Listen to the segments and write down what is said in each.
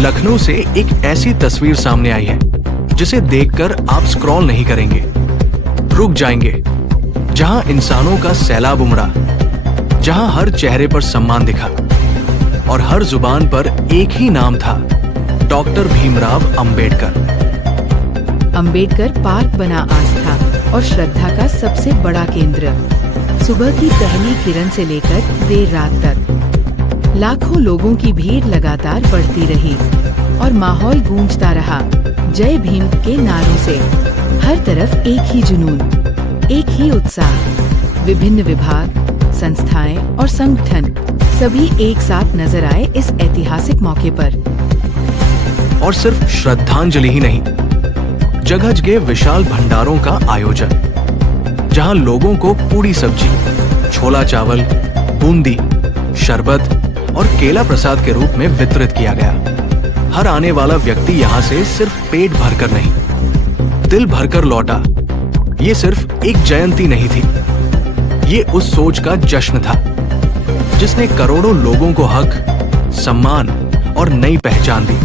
लखनऊ से एक ऐसी तस्वीर सामने आई है जिसे देखकर आप स्क्रॉल नहीं करेंगे, रुक जाएंगे। जहां इंसानों का सैलाब उमड़ा, जहां हर चेहरे पर सम्मान दिखा और हर जुबान पर एक ही नाम था, डॉक्टर भीमराव अंबेडकर। अंबेडकर पार्क बना आस्था और श्रद्धा का सबसे बड़ा केंद्र। सुबह की पहली किरण से लेकर देर रात तक लाखों लोगों की भीड़ लगातार बढ़ती रही और माहौल गूंजता रहा जय भीम के नारों से। हर तरफ एक ही जुनून, एक ही उत्साह। विभिन्न विभाग, संस्थाएं और संगठन सभी एक साथ नजर आए इस ऐतिहासिक मौके पर। और सिर्फ श्रद्धांजलि ही नहीं, जगह जगह विशाल भंडारों का आयोजन, जहां लोगों को पूरी सब्जी, छोला चावल, बूंदी, शरबत और केला प्रसाद के रूप में वितरित किया गया। हर आने वाला व्यक्ति यहाँ से सिर्फ पेट भरकर नहीं, दिल भरकर लौटा। ये सिर्फ एक जयंती नहीं थी, ये उस सोच का जश्न था जिसने करोड़ों लोगों को हक, सम्मान और नई पहचान दी।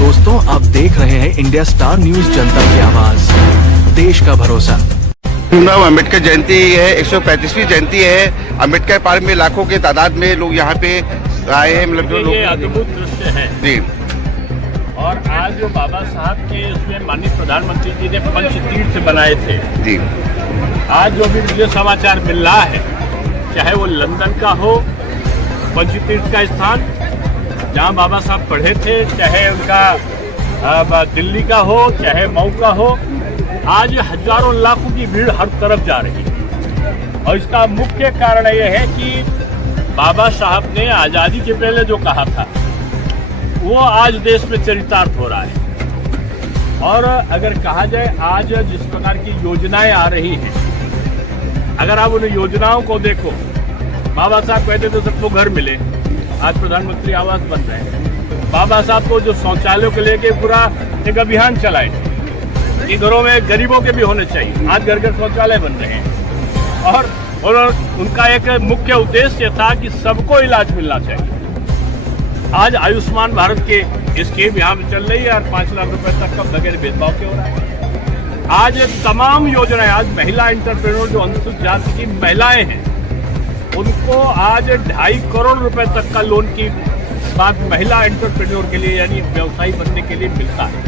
दोस्तों, आप देख रहे हैं इंडिया स्टार न्यूज, जनता की आवाज, देश का भरोसा। भीमराव अंबेडकर जयंती है, 135वीं जयंती है। अंबेडकर पार्क में लाखों के तादाद में लोग यहाँ पे आए हैं। मतलब ये अद्भुत दृश्य है जी। और आज जो बाबा साहब के उसमें माननीय प्रधानमंत्री जी ने पंचतीर्थ बनाए थे जी, आज जो भी मुझे समाचार मिल रहा है, चाहे वो लंदन का हो, पंचतीर्थ का स्थान जहाँ बाबा साहब पढ़े थे, चाहे उनका दिल्ली का हो, चाहे मऊ का हो, आज हजारों लाखों की भीड़ हर तरफ जा रही है। और इसका मुख्य कारण यह है कि बाबा साहब ने आज़ादी के पहले जो कहा था वो आज देश में चरितार्थ हो रहा है। और अगर कहा जाए आज जिस प्रकार की योजनाएं आ रही हैं, अगर आप उन योजनाओं को देखो, बाबा साहब कहते थे सबको घर मिले, आज प्रधानमंत्री आवास बन रहे हैं। बाबा साहब को जो शौचालयों को लेके पूरा एक अभियान चलाए कि घरों में गरीबों के भी होने चाहिए, आज घर घर शौचालय बन रहे हैं। और उनका एक मुख्य उद्देश्य था कि सबको इलाज मिलना चाहिए। आज आयुष्मान भारत के स्कीम यहाँ पे चल रही है और 5 लाख रुपए तक का बगैर भेदभाव के हो रहा है। आज तमाम योजनाएं, आज महिला एंटरप्रेन्योर जो अनुसूचित जाति की महिलाएं हैं उनको आज 2.5 करोड़ रुपए तक का लोन की बात महिला एंटरप्रेन्योर के लिए यानी व्यवसायी बनने के लिए मिलता है।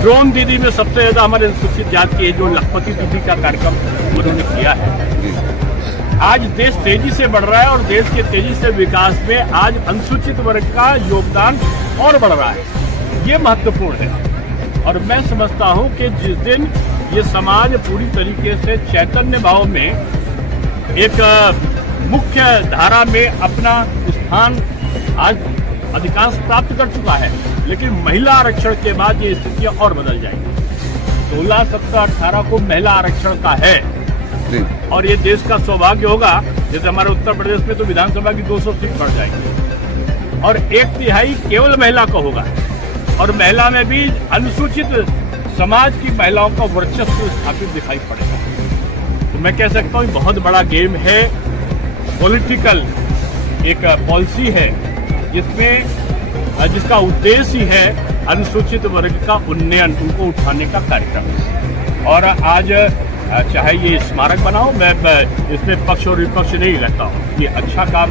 ड्रोन दीदी में सबसे ज्यादा हमारे अनुसूचित जाति की जो लखपति दीदी का कार्यक्रम उन्होंने किया है। आज देश तेजी से बढ़ रहा है और देश के तेजी से विकास में आज अनुसूचित वर्ग का योगदान और बढ़ रहा है। ये महत्वपूर्ण है और मैं समझता हूँ कि जिस दिन ये समाज पूरी तरीके से चैतन्य भाव में एक मुख्य धारा में अपना स्थान आज अधिकांश प्राप्त कर चुका है, लेकिन महिला आरक्षण के बाद ये स्थितियां और बदल जाएंगी। 16, 17, 18 को महिला आरक्षण का है और ये देश का सौभाग्य होगा। जैसे हमारे उत्तर प्रदेश में तो विधानसभा की 200 सीट बढ़ जाएगी और 1/3 केवल महिला का होगा और महिला में भी अनुसूचित समाज की महिलाओं का वर्चस्व स्थापित दिखाई पड़ेगा। तो मैं कह सकता हूँ बहुत बड़ा गेम है, पॉलिटिकल एक पॉलिसी है जिसका उद्देश्य ही है अनुसूचित वर्ग का उन्नयन, उनको उठाने का कार्यक्रम। और आज चाहे ये स्मारक बनाओ, मैं इसमें पक्ष और विपक्ष नहीं रहता हूँ। ये अच्छा काम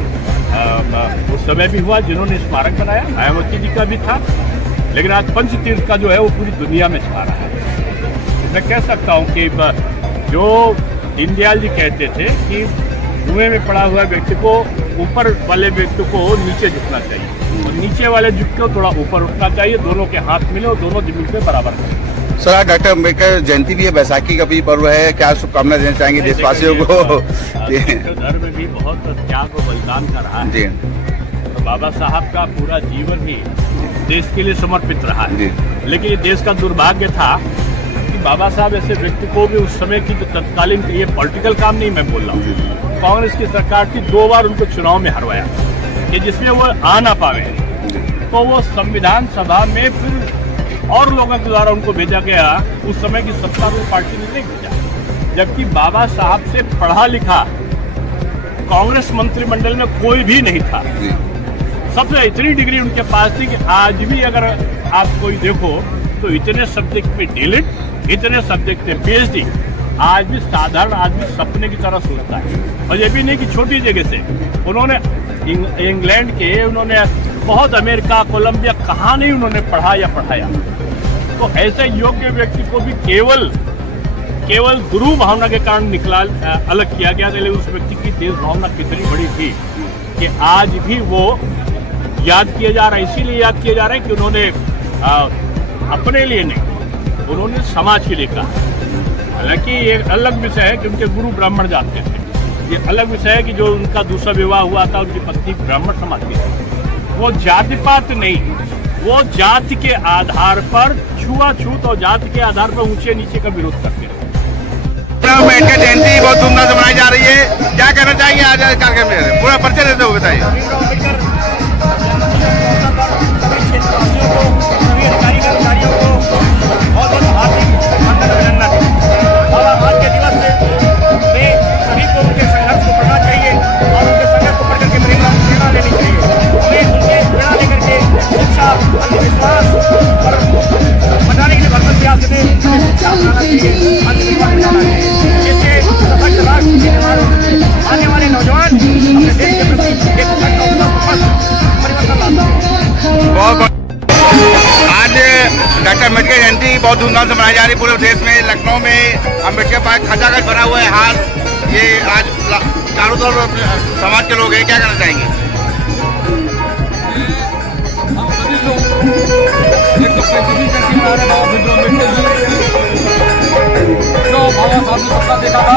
उस समय भी हुआ जिन्होंने स्मारक बनाया, मायावती जी का भी था, लेकिन आज पंचतीर्थ का जो है वो पूरी दुनिया में छा रहा है। तो मैं कह सकता हूँ कि जो दीनदयाल जी कहते थे कि कुएं में पड़ा हुआ व्यक्ति को, ऊपर वाले व्यक्ति को नीचे झुकना चाहिए और नीचे वाले झुक को थोड़ा ऊपर उठना चाहिए, दोनों के हाथ मिले और दोनों जमीन पे बराबर करें। सर, आज डॉक्टर अंबेडकर जयंती भी है, बैसाखी का भी पर्व है, क्या शुभकामना देना चाहेंगे देशवासियों को? धर्म में भी बहुत त्याग और बलिदान का रहा है। तो बाबा साहब का पूरा जीवन ही देश के लिए समर्पित रहा है, लेकिन ये देश का दुर्भाग्य था कि बाबा साहब ऐसे व्यक्ति को भी उस समय की जो तत्कालीन, ये पॉलिटिकल काम नहीं मैं बोल रहा हूँ, कांग्रेस की सरकार थी, 2 बार उनको चुनाव में हरवाया कि जिसमें वो आ ना पावे, तो वो संविधान सभा में फिर और लोगों के द्वारा उनको भेजा गया। उस समय की सत्तारूढ़ पार्टी ने नहीं भेजा, जबकि बाबा साहब से पढ़ा लिखा कांग्रेस मंत्रिमंडल में कोई भी नहीं था। सबसे इतनी डिग्री उनके पास थी कि आज भी अगर आप कोई देखो तो इतने सब्जेक्ट में डीलिट, इतने सब्जेक्ट में पीएचडी, आज भी साधारण आदमी सपने की तरह सोचता है। और ये भी नहीं कि छोटी जगह से, उन्होंने इंग्लैंड के, उन्होंने बहुत अमेरिका, कोलंबिया, कहाँ नहीं उन्होंने पढ़ा या पढ़ाया। तो ऐसे योग्य व्यक्ति को भी केवल गुरु भावना के कारण निकला, अलग किया गया। लेकिन उस व्यक्ति की देश भावना कितनी बड़ी थी कि आज भी वो याद किया जा रहा है। इसीलिए याद किया जा रहा है कि उन्होंने अपने लिए नहीं, उन्होंने समाज के लिए कहा। हालांकि ये अलग विषय है कि उनके गुरु ब्राह्मण जात के थे, ये अलग विषय है कि जो उनका दूसरा विवाह हुआ था, उनकी पत्नी ब्राह्मण समाज की थी। वो जाति पात नहीं, वो जाति के आधार पर छुआछूत और जाति के आधार पर ऊंचे नीचे का विरोध करते हैं। अम्बेडकर जयंती बहुत धूमधाम से मनाई जा रही है, क्या कहना चाहिए आज कार्यक्रम में? पूरा परिचय देते हुए बताइए। सभी अधिकारी कर्मचारियों को बहुत बहुत हार्दिक अभिनंदन। और आज के दिवस में सभी को उनके संघर्ष को पढ़ना चाहिए और उनके संघर्ष को पढ़ करके प्रेरणा लेनी चाहिए। हमें उनके प्रेरणा लेकर के शिक्षा, अंधविश्वास और बचाने के लिए भरसक प्रयास करते हुए शिक्षा अपनाना चाहिए, अंधविश्वास बचाना चाहिए। इससे सशक्त राष्ट्र के निर्माण आने वाले नौजवान अपने देश के प्रति एक परिवर्तन ला सकते हैं। आज डॉक्टर अम्बेडकर जयंती बहुत धूमधाम से मनाई जा रही है पूरे देश में। लखनऊ में अम्बेडकर पार्क खचाखच भरा हुआ है हाल। ये आज चारों तरफ समाज के लोग हैं, क्या कहना चाहेंगे? हम सभी लोग 135वीं जयंती मना रहे बाबा भीमराव अम्बेडकर जी, जो बाबा साहब ने सपना देखा था,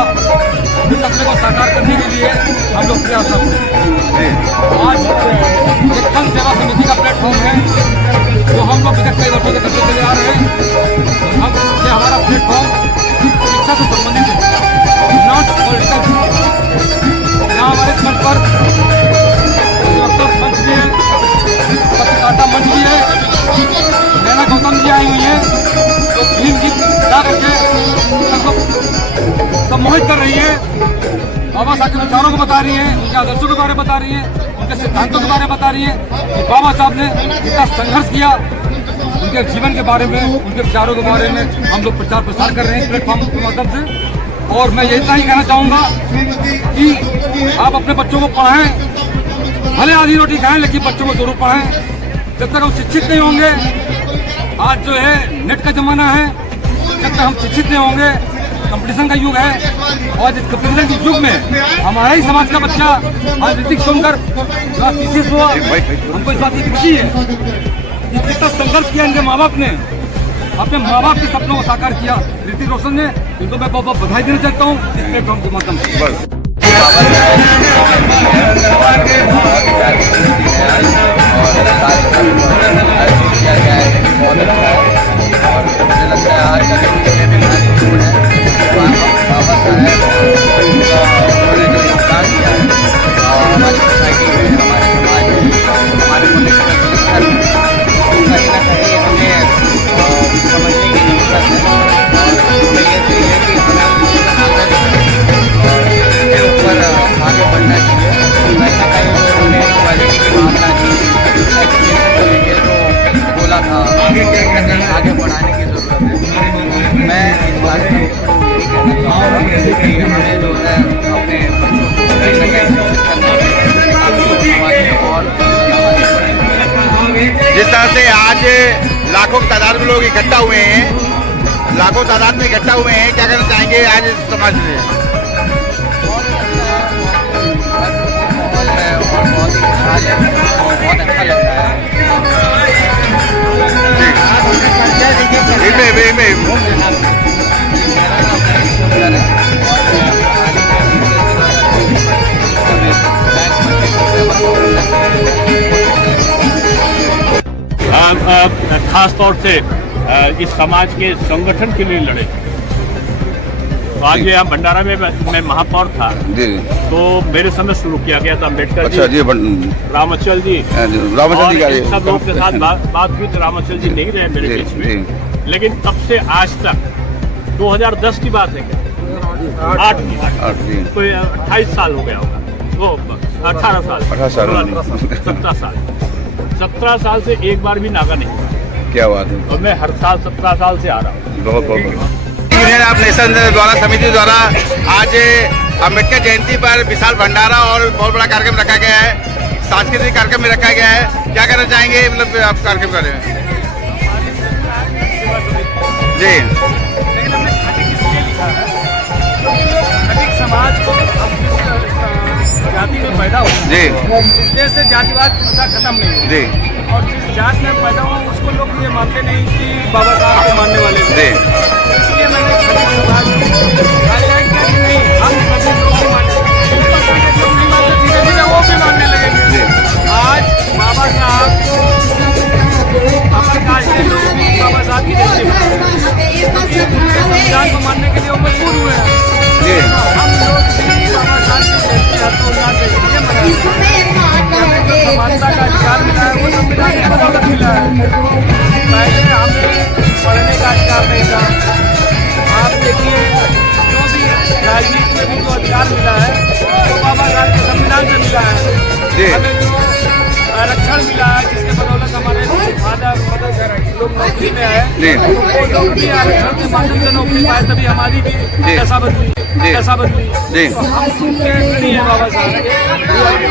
इस सपने को साकार करने के लिए हम लोग प्रयासरत हैं। आज एक जन सेवा समिति का प्लेटफॉर्म है जो हम लोग विगत कई वर्षों से करते चले आ रहे हैं। हम ये हमारा प्लेटफॉर्म शिक्षा से संबंधित है, नॉट पॉलिटिकल। यहाँ हमारे इस मंच पर वक्तव्य मंच भी है, पत्रकारिता मंच भी है, नैना गौतम जी आई हुई है जो भीम गीत गा करके सबको सम्मोहित कर रही है, बाबा साहब के विचारों को बता रही है, उनके आदर्शों के बारे में बता रही है, उनके सिद्धांतों के बारे में बता रही है कि बाबा साहब ने कितना संघर्ष किया, उनके जीवन के बारे में, उनके विचारों के बारे में हम लोग प्रचार प्रसार कर रहे हैं इस प्लेटफॉर्म के माध्यम से। और मैं इतना ही कहना चाहूँगा कि आप अपने बच्चों को पढ़ाएं, भले आधी रोटी खाएं लेकिन बच्चों को जरूर पढ़ाएं। जब तक हम शिक्षित नहीं होंगे, आज जो है नेट का जमाना है, जब तक हम शिक्षित नहीं होंगे, कंपटीशन का युग है, और इस कंपटीशन के युग में हमारा ही समाज का बच्चा आज ऋतिक सुनकर किसी हुआ, हमको इस बात की खुशी है कि कितना संघर्ष किया इनके माँ बाप ने, अपने माँ बाप के सपनों को साकार किया ऋतिक रोशन ने। इनको मैं बहुत बहुत बधाई देना चाहता हूँ इस प्लेटफॉर्म के माध्यम से। आगे बढ़ाने की जरूरत है। मैं इस बात में हमें जो है अपने बच्चों को कहीं न कहीं शिक्षित करना है। और जिस तरह से आज लाखों की तादाद में लोग इकट्ठा हुए हैं, लाखों तादाद में इकट्ठा हुए हैं, क्या कहना चाहेंगे आज इस समाज में? माहौल है और बहुत ही खुशहाल है, बहुत अच्छा लग रहा है। खास तौर से इस समाज के संगठन के लिए लड़े। तो आज यहाँ भंडारा में मैं महापौर था, जी तो मेरे समय शुरू किया गया था। अम्बेडकर अच्छा जी, रामाचल जी रामाचल जी और का इन सब लोगों के साथ बात हुई तो रामाचल जी नहीं रहे मेरे बीच में। लेकिन तब से आज तक 2010 की बात है क्या? 8 की, तो 28 साल हो गया होगा, वो 18 साल 17 साल से एक बार भी नागा नहीं हुआ। क्या बात है। और मैं हर साल 17 साल से आ रहा हूँ। बहुत बहुत यूनियन ऑफ नेशन द्वारा, समिति द्वारा आज अम्बेडकर जयंती पर विशाल भंडारा और बहुत बड़ा कार्यक्रम रखा गया है, सांस्कृतिक कार्यक्रम में रखा गया है। क्या कहना चाहेंगे मतलब आप कार्यक्रम कर रहे हैं? जी लेकिन हमने खटिक इसलिए लिखा है क्योंकि खटिक समाज को अब जिस जाति में पैदा हुआ जी इस देश से जातिवाद मुद्दा खत्म नहीं हुआ जी और जिस जात में पैदा हुआ उसको लोग ये मानते नहीं कि बाबा साहब को मानने वाले थे। इसलिए मैंने खटिक समाज को हाईलाइट किया कि नहीं, हम सभी लोग भी मानते हैं, लोग नहीं मानते, धीरे धीरे वो भी मानने लगेंगे। आज बाबा साहब को अमर कास्ट के लोग भी बाबा साहब की जयंती मनाते हैं, संविधान को मानने के लिए वो मजबूर हुए हैं। हम लोग भी बाबा साहब की जयंती हर्षोल्लास से इसलिए मनाते हैं, हमें जो समानता का अधिकार मिला है वो संविधान की बदौलत मिला है। पहले हमें पढ़ने का अधिकार नहीं था। आप देखिए जो भी राजनीति में भी जो अधिकार मिला है वो बाबा साहब के संविधान से मिला है। हमें जो आरक्षण मिला है जिसके बदौलत हमारे फादर मदर लोग नौकरी में है, वो लोग भी आरक्षण के माध्यम से नौकरी पाए, तभी हमारी भी दशा बदली। तो हम सुनते नहीं है बाबा साहब के,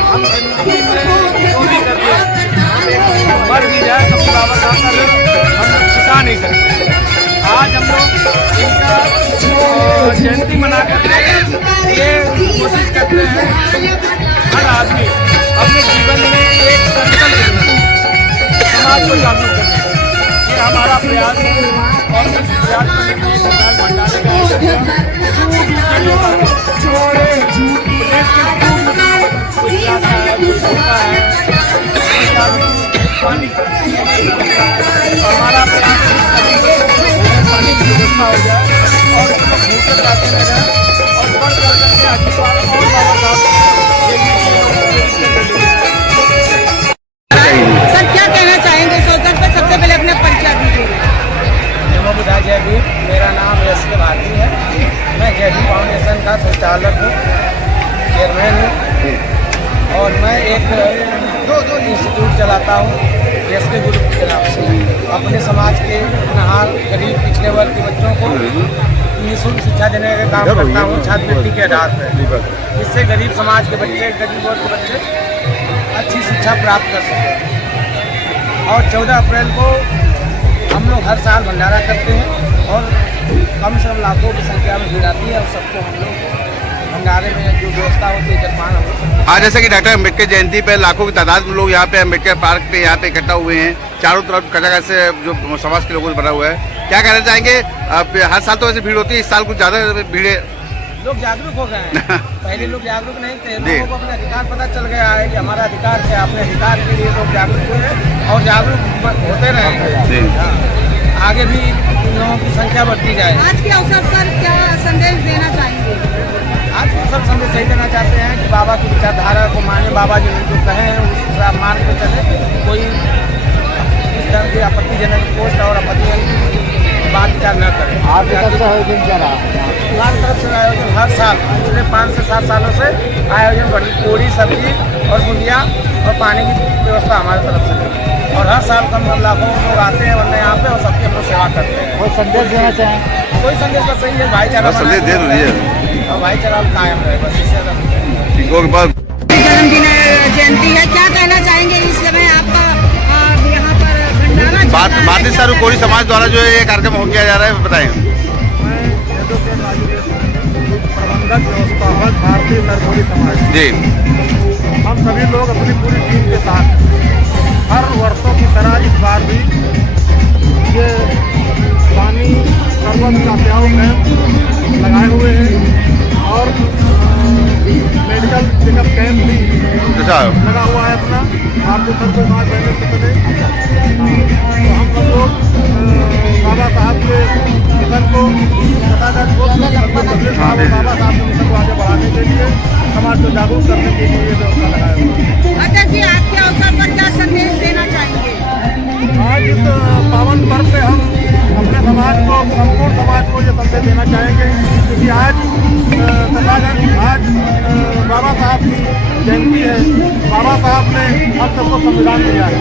हम जिंदगी में जो भी करते हैं मर भी जाए तब बाबा साहब का ऋण हम लोग चुका नहीं सकते। आज हम लोग इनका जयंती मना करके ये कोशिश करते हैं हर आदमी अपने जीवन में एक संकल्प लेना, समाज को जागरूक करना, ये हमारा प्रयास है। और इस प्रयास को लेकर विशाल भंडारे का दूर दूर से लोग आते हैं, प्रदेश के दूर दूर से कोई प्यासा है, कोई भूखा है, पानी हमारा प्रयास है सभी पानी की व्यवस्था हो जाए और जो लोग भूखे प्यासे में रहें और बढ़ चढ़ करके आगे बार और बाबा साहब सर क्या कहना चाहेंगे? सोचकर पर सबसे पहले अपना परिचय दीजिए। नमोबुद्धाय जय भीम। मेरा नाम यश भारती है। मैं जय भीम फाउंडेशन का संचालक हूँ, चेयरमैन हूँ और मैं एक इंस्टीट्यूट चलाता हूँ एसके ग्रुप के नाम से। अपने समाज के नहार गरीब पिछड़े वर्ग के बच्चों को निःशुल्क शिक्षा देने का काम करता हूँ छात्रवृत्ति के आधार पर, जिससे गरीब समाज के बच्चे, गरीब वर्ग के बच्चे अच्छी शिक्षा प्राप्त कर सकें। और 14 अप्रैल को हम लोग हर साल भंडारा करते हैं और कम से कम लाखों की संख्या में भीड़ आती है और सबको हम लोग भंडारे में जो व्यवस्था होती है जलपान हम लोग। आज जैसे कि डॉक्टर अम्बेडकर जयंती पे लाखों की तादाद में लोग यहाँ पे अम्बेडकर पार्क पे यहाँ पे इकट्ठा हुए हैं, चारों तरफ कटाकट से जो समाज के लोगों से भरा हुआ है। क्या कहना चाहेंगे? हर साल तो ऐसी भीड़ होती है, इस साल कुछ ज़्यादा भीड़ है। लोग जागरूक हो गए हैं। पहले लोग जागरूक नहीं थे, लोगों को अपना अधिकार पता चल गया है कि हमारा अधिकार है। अपने अधिकार के लिए लोग जागरूक हुए और जागरूक होते रहेंगे। आगे भी लोगों की संख्या बढ़ती जाए। आज के अवसर पर क्या संदेश देना चाहेंगे? आज को सब संदेश यही देना चाहते हैं कि बाबा की विचारधारा को माने, बाबा जी जो कहे हैं उस मान के चले। कोई इस तरह की आपत्तिजनक पोस्ट और आपत्तिजनक बात विचार न करें। आपकी तरफ से आयोजन क्या रहा? हमारी तरफ से आयोजन हर साल पिछले 5 से 7 सालों से आयोजन पूरी सब्जी और बुंदिया और पानी की व्यवस्था हमारी तरफ से है। और हर साल कम लाखों लोग आते हैं वरना यहाँ पे और सबकी हम लोग सेवा करते हैं। कोई संदेश देना चाहें? कोई संदेश का सही है, भाईचारा संदेश दे दीजिए और भाईचारा कायम रहे, बस इससे जन्मदिन जयंती है, क्या कहना चाहेंगे इस समय आपका यहाँ पर भंडारा? भारतीय सर्वकोटि समाज द्वारा जो ये कार्यक्रम हो किया जा रहा है बताएं। मैं प्रबंधक व्यवस्थापक भारतीय सर्वकोटि समाज जी, हम सभी लोग अपनी पूरी टीम के साथ हर वर्षों की तरह इस बार भी ये पानी शरबत का प्याऊ कैंप लगाए हुए हैं और मेडिकल चेकअप कैंप भी लगा हुआ है अपना भारतीय सर्वकोटि समाज बैनर से पहले। तो हम सब लोग क्योंकि आज बाबा साहब की जयंती है। बाबा साहब ने हम सबको संविधान दिया है।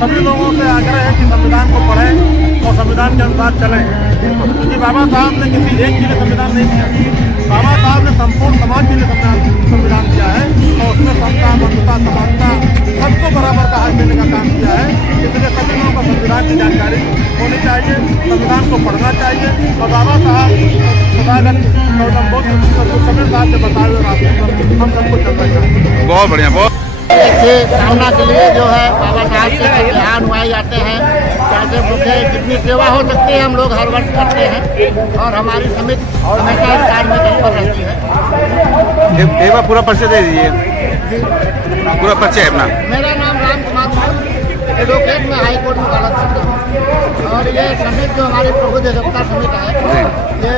सभी लोगों से आग्रह है कि संविधान को पढ़ें और संविधान के अनुसार चलें, क्योंकि बाबा साहब ने किसी एक के लिए संविधान नहीं दिया। बाबा साहब ने संपूर्ण समाज के लिए संविधान दिया है और उसमें समता, बंधुता, समानता, सबको बराबर का हक देने का काम किया है। इसलिए सभी लोगों को संविधान की जानकारी होनी चाहिए, संविधान को पढ़ना चाहिए और बाबा साहब सदागत गौतम बुद्ध कबीर साहब के बताए हुए रास्ते पर हम सबको चलना चाहिए। बहुत बढ़िया, बहुत अच्छे कामना के लिए जो है बाबा साहब के ध्यान हुए जाते हैं। कैसे भूखे जितनी सेवा हो सकती है हम लोग हर वर्ष करते हैं और हमारी समिति हमेशा इस कार्य में तत्पर रहती है। एक बार पूरा परिचय दे दीजिए, पूरा परिचय अपना। मेरा नाम राम कुमार, एडवोकेट में हाई कोर्ट में वकालत करता हूँ और ये समिति जो हमारी प्रभु देवता समिति है, ये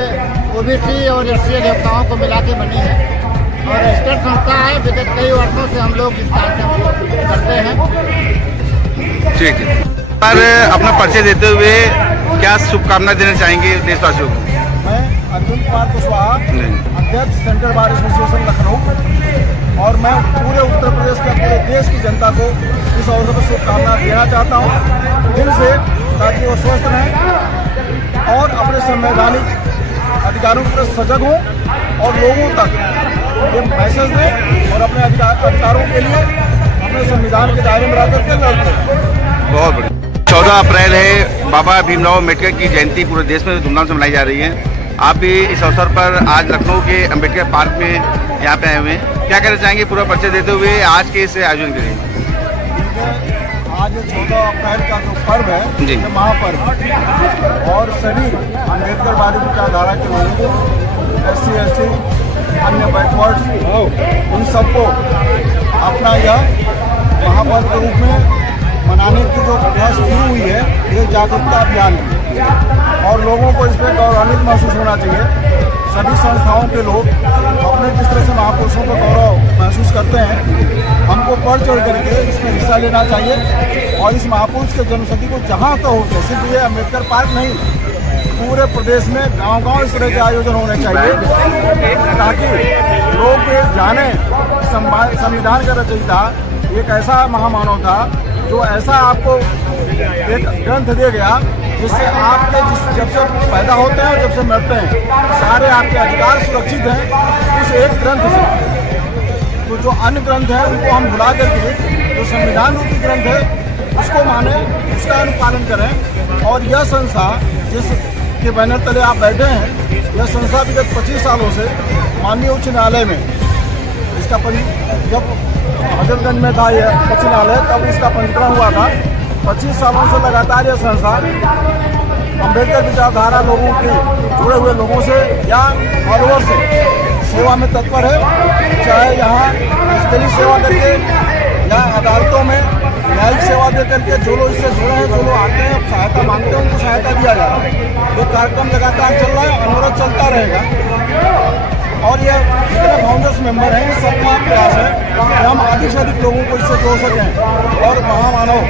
ओबीसी और एससी देवताओं को मिला के बनी है और स्टेट संस्था है। विगत कई वर्षों से हम लोग इस कार्य करते हैं। ठीक है, पर अपना परिचय देते हुए क्या शुभकामना देना चाहेंगे देशवासियों को? मैं अर्जुन कुमार कुशवाहा, अध्यक्ष सेंट्रल बार एसोसिएशन लखनऊ, और मैं पूरे उत्तर प्रदेश के पूरे देश की जनता को इस अवसर पर शुभकामना देना चाहता हूँ दिल से, ताकि वो स्वस्थ रहें और अपने संवैधानिक अधिकारों पर सजग हों और लोगों तक ये मैसेज दें और अपने अधिकारों के लिए अपने संविधान के दायरे में रह करके लड़ते हैं। बहुत बढ़िया। 14 अप्रैल है, बाबा भीमराव अम्बेडकर की जयंती पूरे देश में धूमधाम से मनाई जा रही है। आप भी इस अवसर पर आज लखनऊ के अम्बेडकर पार्क में यहाँ पे आए हुए हैं, क्या कहना चाहेंगे पूरा परिचय देते हुए आज के इस आयोजन के लिए? आज 14 अप्रैल का जो पर्व है जी, ये महापर्व और सभी अम्बेडकरवादी विचारधारा के लोगों को, SC ST, अन्य बैकवर्ड्स, उन सबको अपना यह महापर्व के रूप में मनाने की जो प्रयास शुरू हुई है, ये जागरूकता अभियान है और लोगों को इसमें गौरवान्वित महसूस होना चाहिए। सभी संस्थाओं के लोग अपने जिस तरह से महापुरुषों को गौरव महसूस करते हैं, हमको बढ़ चढ़ करके इसमें हिस्सा लेना चाहिए और इस महापुरुष के जन्मशती को जहाँ तक हो, सिर्फ ये अम्बेडकर पार्क नहीं, पूरे प्रदेश में गांव-गांव इस तरह के आयोजन होने चाहिए, ताकि लोग जाने संविधान का रचयिता एक ऐसा महामानव था जो ऐसा आपको एक ग्रंथ दे गया जिससे आपके जब से पैदा होते हैं और जब से मरते हैं सारे आपके अधिकार सुरक्षित हैं उस एक ग्रंथ से। तो जो अन्य ग्रंथ है उनको हम भुला करके जो संविधान रूपी ग्रंथ है उसको माने, उसका अनुपालन करें। और यह संस्था जिसके बैनर तले आप बैठे हैं, यह संस्था विगत 25 सालों से माननीय उच्च न्यायालय में इसका जब हजरतगंज में था यह उच्च न्यायालय, तब इसका पंजीकरण हुआ था। 25 सालों से लगातार यह संस्था अम्बेडकर विचारधारा लोगों के जुड़े हुए लोगों से या फॉलोअर से सेवा में तत्पर है, चाहे यहाँ फिजिकली सेवा करके या अदालतों में न्यायिक सेवा दे करके जो लोग इससे जुड़े हैं, जो लोग आते हैं सहायता मांगते हैं, उनको सहायता दिया जा रहा है। ये कार्यक्रम लगातार चल रहा है, अनवरत चलता रहेगा और ये जितने फाउंडर्स मेंबर हैं, ये सबका प्रयास है कि हम अधिक से अधिक लोगों को इससे जोड़ सकें और महामानव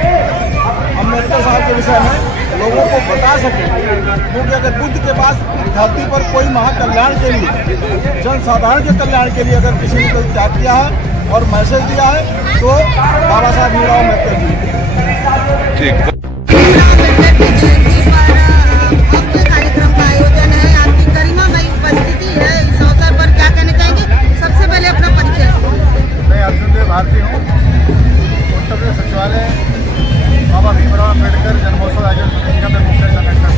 अम्बेडकर साहब के विषय में लोगों को बता सकें। क्योंकि अगर बुद्ध के पास धरती पर कोई महाकल्याण के लिए, जनसाधारण के कल्याण के लिए अगर किसी ने कोई त्याग किया है और मैसेज दिया है तो बाबा साहब भीमराव अम्बेडकर जी। ठीक। कार्यक्रम का आयोजन है, आपकी गरिमामयी उपस्थिति है, इस अवसर पर क्या कहना चाहेंगे? सबसे पहले अपना परिचय। मैं अर्जुन देव भारती हूँ, उत्तर प्रदेश सचिवालय बाबा भीमराव अम्बेडकर जन्मोत्सव आयोजन समिति का मैं मुख्य संगठन,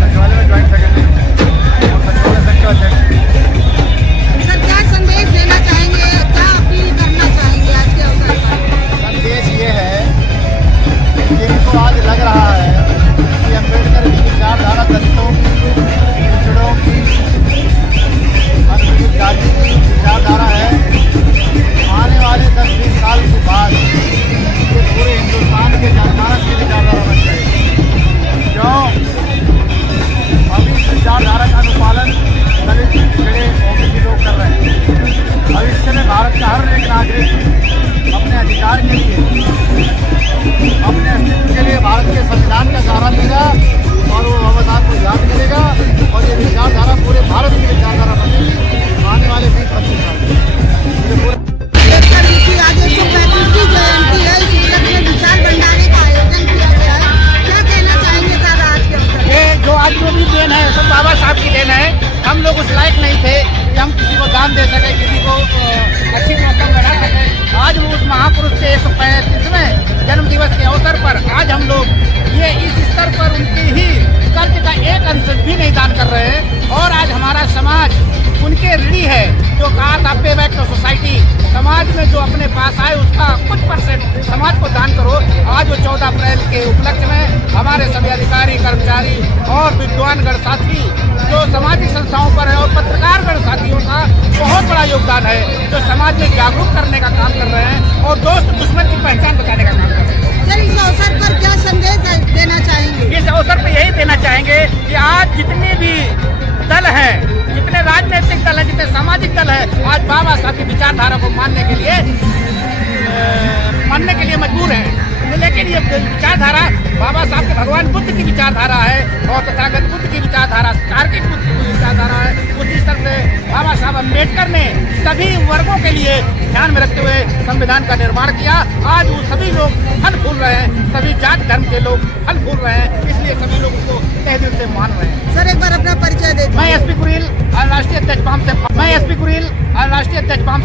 सचिवालय में ज्वाइंट सेक्रेटरी और सचिवालय संघ का अध्यक्ष। सर, क्या संदेश देना चाहेंगे, क्या अपील करना चाहेंगे आज के अवसर पर? संदेश ये है कि इनको आज लग रहा लोग उस लायक नहीं थे कि हम किसी को दान दे सके, किसी को अच्छी मौसम बना सके। आज वो उस महापुरुष के 135वें जन्म दिवस के अवसर पर आज हम लोग ये इस स्तर पर उनकी ही कर्ज का एक अंश भी नहीं दान कर रहे हैं। और आज हमारा समाज उनके ऋणी है। जो कहा था पे बैक टू सोसाइटी, समाज में जो अपने पास आए उसका कुछ % समाज को दान करो। आज वो 14 अप्रैल के उपलक्ष्य में हमारे सभी अधिकारी, कर्मचारी और विद्वानगण साथी जो सामाजिक संस्थाओं पर है और पत्रकारगण साथियों का बहुत बड़ा योगदान है, जो समाज में जागरूक करने का काम कर रहे हैं और दोस्त दुश्मन की पहचान बताने का काम कर रहे हैं। सर, इस अवसर पर क्या संदेश देना चाहेंगे? इस अवसर पर यही देना चाहेंगे कि आज जितने भी दल हैं, जितने राजनीतिक दल हैं, जितने सामाजिक दल हैं, आज बाबा साहब की विचारधारा को मानने के लिए मजबूर हैं। लेकिन ये विचारधारा बाबा साहब के भगवान बुद्ध की विचारधारा है और तथागत बुद्ध की विचारधारा, तार्किक बुद्ध की विचारधारा है। उसी तरह से बाबा साहब अम्बेडकर ने सभी वर्गों के लिए ध्यान में रखते हुए संविधान का निर्माण किया। आज वो सभी लोग फल फूल रहे हैं, सभी जात धर्म के लोग फल फूल रहे हैं, इसलिए सभी लोग उसको तहे दिल से मान रहे हैं। सर, एक बार अपना परिचय दे। मैं एसपी कुरील, राष्ट्रीय अध्यक्ष बाम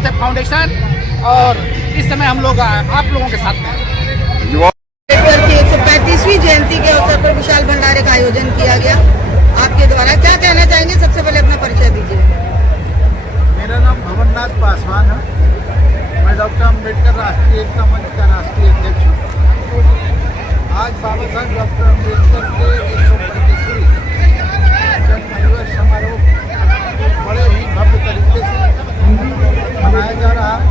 से फाउंडेशन, और इस समय हम लोग आप लोगों के साथ हैं। अम्बेडकर की 135वीं जयंती के अवसर पर विशाल भंडारे का आयोजन किया गया आपके द्वारा, क्या कहना चाहेंगे? सबसे पहले अपना परिचय दीजिए। मेरा नाम भवननाथ पासवान है। मैं डॉक्टर अम्बेडकर राष्ट्रीय एकता मंच का राष्ट्रीय अध्यक्ष हूँ। आज बाबा साहब डॉक्टर अम्बेडकर के 135वीं जन्म दिवस समारोह बड़े ही भव्य तरीके से मनाया जा रहा है।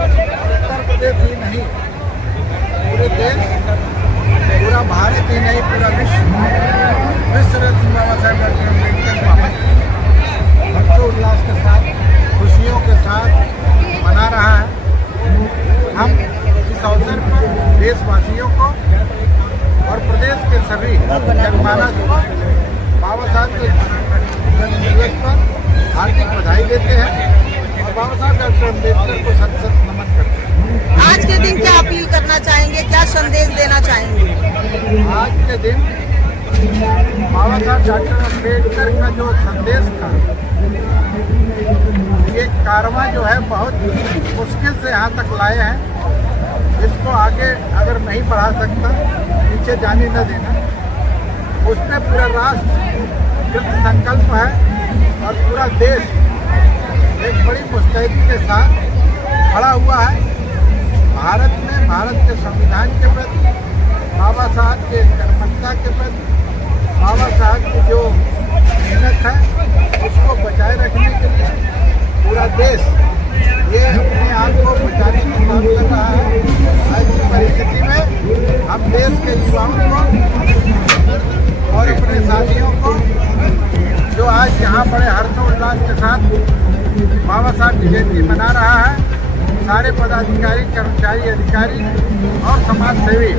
उत्तर प्रदेश ही नहीं, पूरे देश, पूरा भारत ही नहीं, पूरा विश्व रत्न बाबा साहब डॉक्टर अम्बेडकर का हर्षोल्लास के साथ, खुशियों के साथ मना रहा है। हम इस अवसर पर देशवासियों को और प्रदेश के सभी जनमानस को बाबा साहब के जन्म दिवस पर हार्दिक बधाई देते हैं और बाबा साहब डॉक्टर अम्बेडकर को सत सत नमन करते हैं। आज के दिन क्या अपील करना चाहेंगे, क्या संदेश देना चाहेंगे? आज के दिन बाबा साहब डॉक्टर अम्बेडकर का जो संदेश था, ये कारवां जो है बहुत मुश्किल से यहाँ तक लाए हैं। इसको आगे अगर नहीं बढ़ा सकता, नीचे जाने न देना, उस पर पूरा राष्ट्र कृत संकल्प है और पूरा देश एक बड़ी मुस्तैदी के साथ खड़ा हुआ है। भारत में भारत के संविधान के प्रति, बाबा साहब के कर्मठता के प्रति, बाबा साहब की जो मेहनत है उसको बचाए रखने के लिए पूरा देश ये अपने आप को बचाने की बात कर रहा है। आज की परिस्थिति में हम देश के युवाओं को और अपने साथियों को जो आज यहाँ बड़े हर्षोल्लास के साथ बाबा साहब की जयंती मना रहा है, सारे पदाधिकारी, कर्मचारी, अधिकारी और समाज सेवी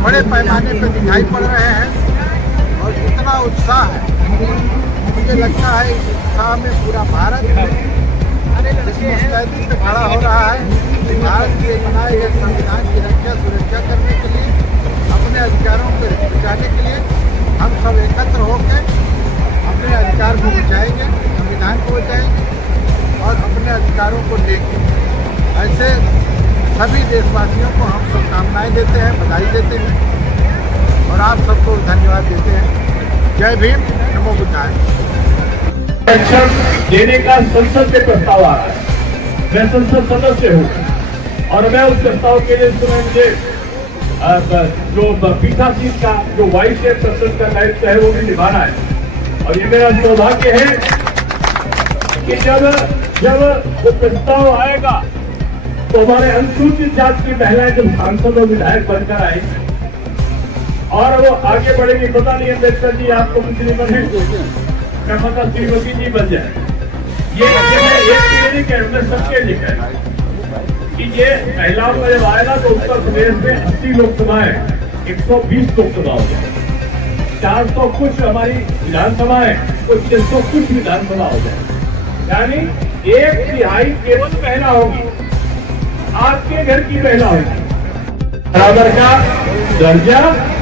बड़े पैमाने पर दिखाई पड़ रहे हैं। और इतना उत्साह है, मुझे लगता है इस उत्साह में पूरा भारत इस मुस्तैदी पे खड़ा हो रहा है। भारत के बनाए गए संविधान की रक्षा सुरक्षा करने के लिए, अपने अधिकारों को बचाने के लिए हम सब एकत्र होकर अपने अधिकार को बचाएंगे, संविधान को बचाएंगे और अपने अधिकारों को लेंगे। ऐसे सभी देशवासियों को हम शुभकामनाएं देते हैं, बधाई देते हैं और आप सबको धन्यवाद देते हैं। जय भीम, नमो बुद्धाय। पेंशन देने का संसद में प्रस्ताव आ रहा है। मैं संसद सदस्य हूँ और मैं उस प्रस्ताव के लिए इस समय मुझे जो पीठासीन का जो वाइस चेयरपर्सन का दायित्व है वो भी निभाना है। और ये मेरा सौभाग्य है कि जब वो प्रस्ताव आएगा तो हमारे अनुसूचित जाति की महिलाएं जब सांसद और विधायक बनकर आएंगे और वो आगे बढ़ेगी, पता नहीं अम्बेडकर जी आपको मंत्री बने, क्या पता श्रीमती जी बन जाए। ये नहीं कह रहे, सबके लिए कह रहे कि ये महिलाओं का जब आएगा तो उत्तर प्रदेश में 80 लोकसभाएं 120 लोकसभा हो जाए, 400 कुछ हमारी विधानसभा है, कुछ 600 कुछ विधानसभा हो जाए, यानी 1/3 केवल महिला होगी, आपके घर की महिला होगी। बराबर का दर्जा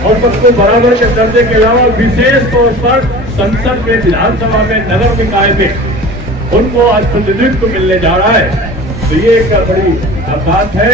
और सबको बराबर के दर्जे के अलावा विशेष तौर पर संसद में, विधानसभा में, नगर निकाय में उनको आज प्रतिनिधित्व मिलने जा रहा है, तो ये एक बड़ी बात है।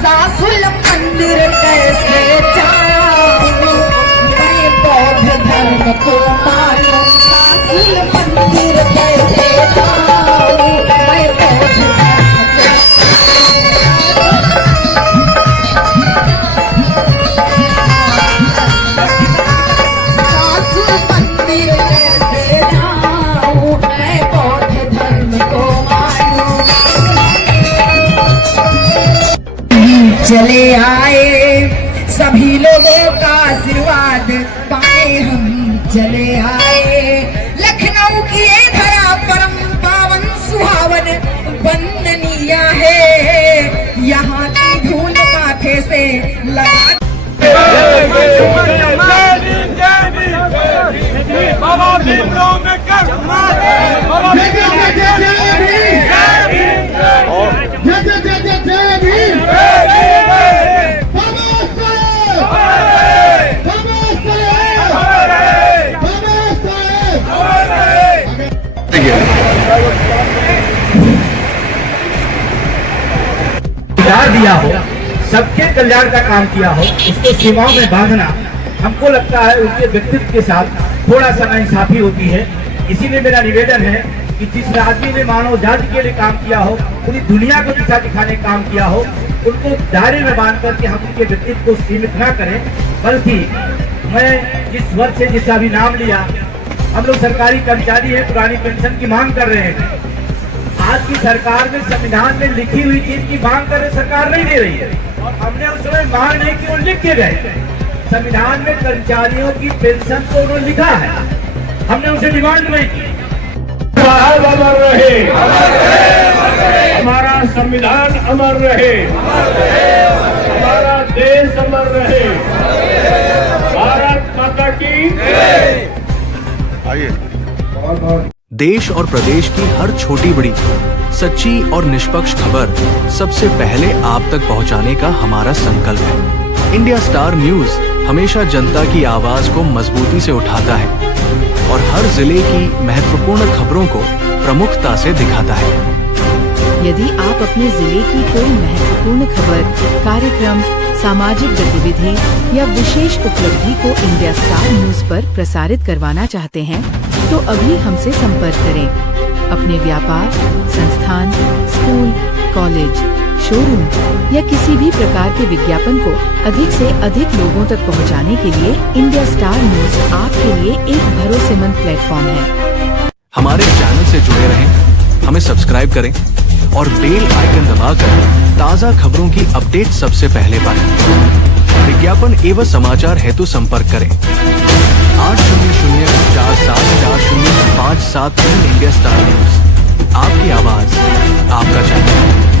सासुल मंदिर कैसे जाऊं, मैं बौद्ध धर्म को मानूं। सासुल मंदिर कैसे जाऊं, मैं बौद्ध धर्म को। सासुल मंदिर कैसे जाऊं, मैं बौद्ध धर्म को मानूं। चले आए सभी लोगों का आशीर्वाद पाए, हम चले आए लखनऊ की ये धरा परम पावन सुहावन वंदनीय है, यहाँ की धूल माथे से लगा। दिया हो, सबके कल्याण का काम किया हो, उसको सीमाओं में बांधना हमको लगता है उनके व्यक्तित्व के साथ थोड़ा सा नाइंसाफी होती है। इसीलिए मेरा निवेदन है कि जिस आदमी ने मानव जाति के लिए काम किया हो, पूरी दुनिया को दिशा दिखाने का काम किया हो, उनको दायरे में बांध करके हम उनके व्यक्तित्व को सीमित न करें, बल्कि मैं जिस वर्ग से जिसका भी नाम लिया, हम लोग सरकारी कर्मचारी हैं, पुरानी पेंशन की मांग कर रहे हैं। आज की सरकार में संविधान में लिखी हुई चीज की मांग कर रहे, सरकार नहीं दे रही है। हमने उस समय मांग नहीं की, वो लिख के गए। संविधान में कर्मचारियों की पेंशन को उन्होंने लिखा है, हमने उसे डिमांड नहीं की। अमर रहे, हमारा संविधान अमर रहे, हमारा देश अमर रहे, भारत माता की। देश और प्रदेश की हर छोटी बड़ी सच्ची और निष्पक्ष खबर सबसे पहले आप तक पहुंचाने का हमारा संकल्प है। इंडिया स्टार न्यूज हमेशा जनता की आवाज को मजबूती से उठाता है और हर जिले की महत्वपूर्ण खबरों को प्रमुखता से दिखाता है। यदि आप अपने जिले की कोई महत्वपूर्ण खबर, कार्यक्रम, सामाजिक गतिविधि या विशेष उपलब्धि को इंडिया स्टार न्यूज पर प्रसारित करवाना चाहते हैं, तो अभी हमसे संपर्क करें। अपने व्यापार, संस्थान, स्कूल, कॉलेज, शोरूम या किसी भी प्रकार के विज्ञापन को अधिक से अधिक लोगों तक पहुंचाने के लिए इंडिया स्टार न्यूज आपके लिए एक भरोसेमंद प्लेटफॉर्म है। हमारे चैनल से जुड़े रहें, हमें सब्सक्राइब करें और बेल आइकन दबाकर ताज़ा खबरों की अपडेट सबसे पहले पाएं। विज्ञापन एवं समाचार हेतु संपर्क करें 800474057 इंडिया स्टार न्यूज। आपकी आवाज, आपका चैनल।